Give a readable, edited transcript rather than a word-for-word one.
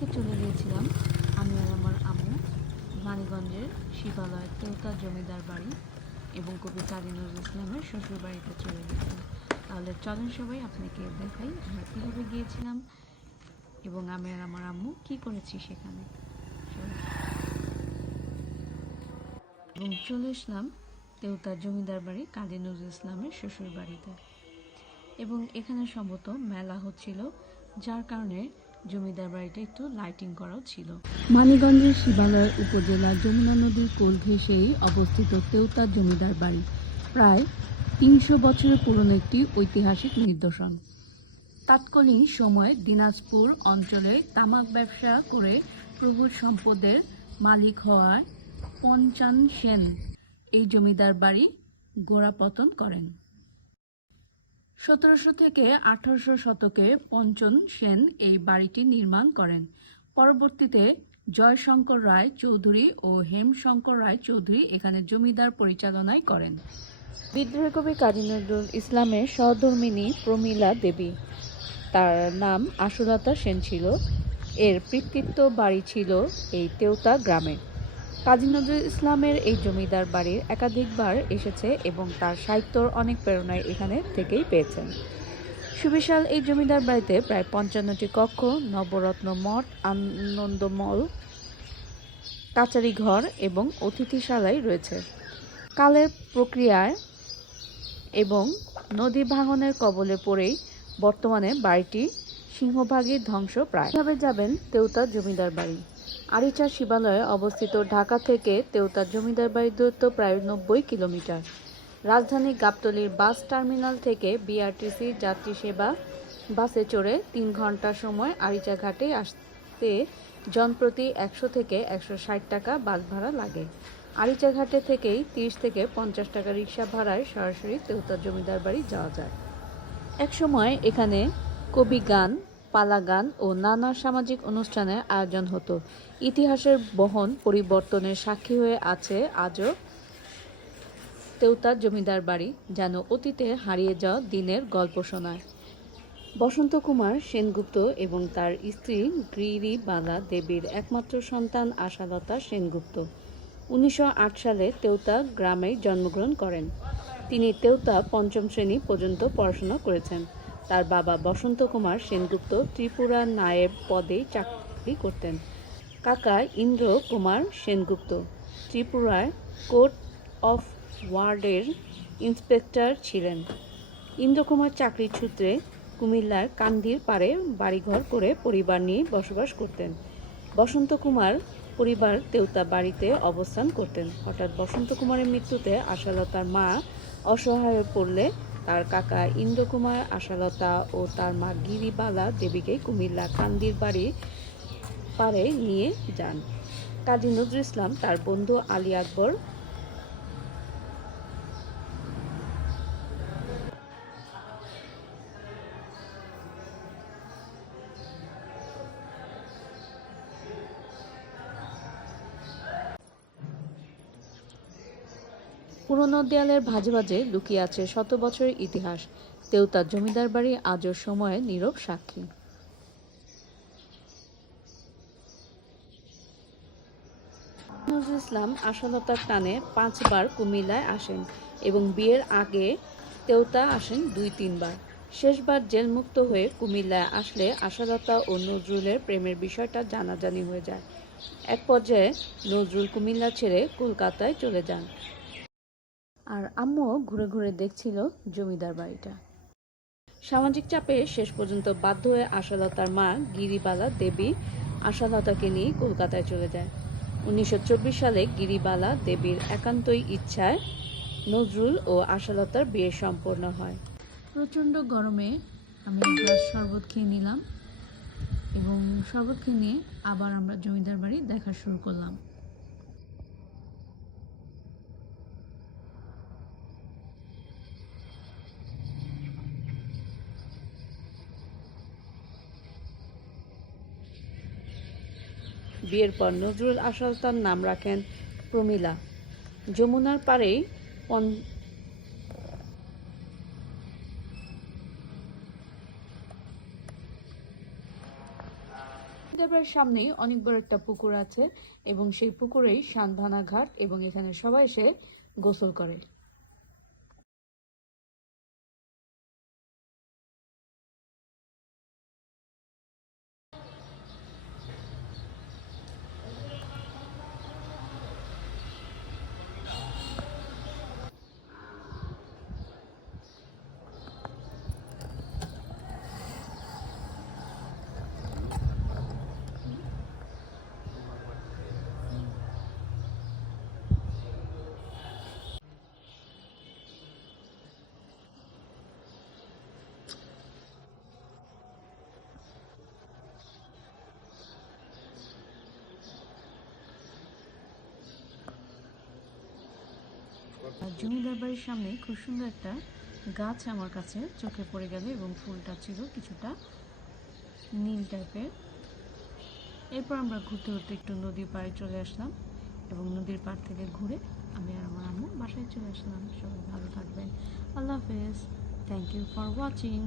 থেকে চলে গিয়েছিলাম আমি আর আমার আম্মু মানিকগঞ্জের শিবালয় তেওতা জমিদার বাড়ি এবং কবি কাজী নজরুল ইসলামের শ্বশুর বাড়িতে চলে গিয়েছিলাম। তাহলে চলেন সবাই আপনাকে দেখাই আমরা কীভাবে গিয়েছিলাম এবং আমি আর আমার আম্মু কী করেছি সেখানে। এবং চলে আসলাম তেওতা জমিদার বাড়ি কাজী নজরুল ইসলামের শ্বশুর বাড়িতে। এবং এখানে সম্ভবত মেলা হচ্ছিল, যার কারণে জমিদার বাড়িটা একটু লাইটিং করাও ছিল। মানিকগঞ্জের শিবালয় উপজেলা যমুনা নদীর কোল ঘেঁষেই অবস্থিত তেওতা জমিদার বাড়ি প্রায় ৩০০ বছরের পুরনো একটি ঐতিহাসিক নিদর্শন। তৎকালীন সময়ে দিনাজপুর অঞ্চলে তামাক ব্যবসা করে প্রভুর সম্পদের মালিক হওয়ায় পঞ্চান সেন এই জমিদার বাড়ি গোড়াপতন করেন। ১৭০০ থেকে ১৮০০ শতকে পঞ্চন সেন এই বাড়িটি নির্মাণ করেন। পরবর্তীতে জয়শঙ্কর রায় চৌধুরী ও হেমশঙ্কর রায় চৌধুরী এখানে জমিদার পরিচালনায় করেন। বিদ্রোহী কবি কাজী নজরুল ইসলামের সহধর্মিণী প্রমীলা দেবী, তার নাম আশুলতা সেন ছিল। এর পিতৃত্ব বাড়ি ছিল এই তেওতা গ্রামে। কাজী নজরুল ইসলামের এই জমিদার বাড়ির একাধিকবার এসেছে এবং তার সাহিত্যর অনেক প্রেরণায় এখানে থেকেই পেয়েছেন। সুবিশাল এই জমিদার বাড়িতে প্রায় ৫৫টি কক্ষ, নবরত্ন মঠ, আনন্দমল, কাচারি ঘর এবং অতিথিশালাই রয়েছে। কালের প্রক্রিয়ায় এবং নদী ভাঙনের কবলে পড়েই বর্তমানে বাড়িটি সিংহভাগই ধ্বংস প্রায়। কিভাবে যাবেন তেওতা জমিদার বাড়ি? আরিচা শিবালয়ে অবস্থিত ঢাকা থেকে তেওতা জমিদার বাড়ির দূরত্ব প্রায় ৯০ কিলোমিটার। রাজধানী গাবতলীর বাস টার্মিনাল থেকে বিআরটিসি যাত্রী সেবা বাসে চড়ে ৩ ঘন্টা সময় আরিচা ঘাটে আসতে জনপ্রতি ১০০ থেকে ১৬০ টাকা বাস ভাড়া লাগে। আরিচা ঘাটে থেকেই ৩০ থেকে ৫০ টাকা রিক্সা ভাড়ায় সরাসরি তেওতা জমিদার বাড়ি যাওয়া যায়। একসময় এখানে কবি গান, পালা গান ও নানা সামাজিক অনুষ্ঠানের আয়োজন হতো। ইতিহাসের বহন পরিবর্তনের সাক্ষী হয়ে আছে আজও তেওতা জমিদার বাড়ি, যেন অতীতে হারিয়ে যাওয়া দিনের গল্প শোনায়। বসন্ত কুমার সেনগুপ্ত এবং তার স্ত্রী গিরিবালা দেবীর একমাত্র সন্তান আশালতা সেনগুপ্ত ১৯০৮ সালে তেওতা গ্রামে জন্মগ্রহণ করেন। তিনি তেওতা পঞ্চম শ্রেণী পর্যন্ত পড়াশোনা করেছেন। তার বাবা বসন্ত কুমার সেনগুপ্ত ত্রিপুরা নায়েব পদে চাকরি করতেন। কাকা ইন্দ্র কুমার সেনগুপ্ত ত্রিপুরায় কোর্ট অফ ওয়ার্ডের ইন্সপেক্টর ছিলেন। ইন্দ্রকুমার চাকরির সূত্রে কুমিল্লার কান্দির পাড়ে বাড়িঘর করে পরিবার নিয়ে বসবাস করতেন। বসন্ত কুমার পরিবার তেওতা বাড়িতে অবস্থান করতেন। হঠাৎ বসন্ত কুমারের মৃত্যুতে আশালতার মা অসহায় হয়ে পড়লে তার কাকা ইন্দ্রকুমার আশালতা ও তার মা গিরিবালা দেবীকে কুমিল্লা কান্দির বাড়ি পাড়ে নিয়ে যান। কাজী নজরুল ইসলাম তার বন্ধু আলী আকবর পুরনো দেয়ালের ভাঁজে ভাঁজে লুকিয়ে আছে শত বছরের ইতিহাস। তেওতা জমিদার বাড়ি আজও সময়ের নীরব সাক্ষী। নজরুল ইসলাম আশালতার টানে ৫ বার কুমিল্লায় আসেন এবং বিয়ের আগে তেওতা আসেন ২-৩ বার। শেষবার জেলমুক্ত হয়ে কুমিল্লায় আসলে আশালতা ও নজরুলের প্রেমের বিষয়টা জানাজানি হয়ে যায়। এক পর্যায়ে নজরুল কুমিল্লা ছেড়ে কলকাতায় চলে যান। আর আম্মুও ঘুরে ঘুরে দেখছিল জমিদার বাড়িটা। সামাজিক চাপে শেষ পর্যন্ত বাধ্য হয়ে আশালতার মা গিরিবালা দেবী আশালতাকে নিয়ে কলকাতায় চলে যায়। ১৯২৪ সালে গিরিবালা দেবীর একান্তই ইচ্ছায় নজরুল ও আশালতার বিয়ে সম্পন্ন হয়। প্রচণ্ড গরমে আমি এক গ্লাস শরবত খেয়ে নিলাম এবং শরবত খেয়ে নিয়ে আবার আমরা জমিদার বাড়ি দেখা শুরু করলাম। বিয়ের পর নজরুল আশালতার নাম রাখেন প্রমীলা। যমুনার পাড়েই বাড়ির সামনেই অনেক বড় একটা পুকুর আছে এবং সেই পুকুরেই সানভানা ঘাট এবং এখানে সবাই এসে গোসল করে। আর জমিদার বাড়ির সামনে খুব সুন্দর একটা গাছ আমার কাছে চোখে পড়ে গেল এবং ফুলটা ছিল কিছুটা নীল টাইপের। এরপর আমরা ঘুরতে ঘুরতে একটু নদীর পাড়ে চলে আসলাম এবং নদীর পাড় থেকে ঘুরে আমি আর আমার আম্মু বাসায় চলে আসলাম। সবাই ভালো থাকবেন, আল্লাহ হাফেজ, থ্যাংক ইউ ফর ওয়াচিং।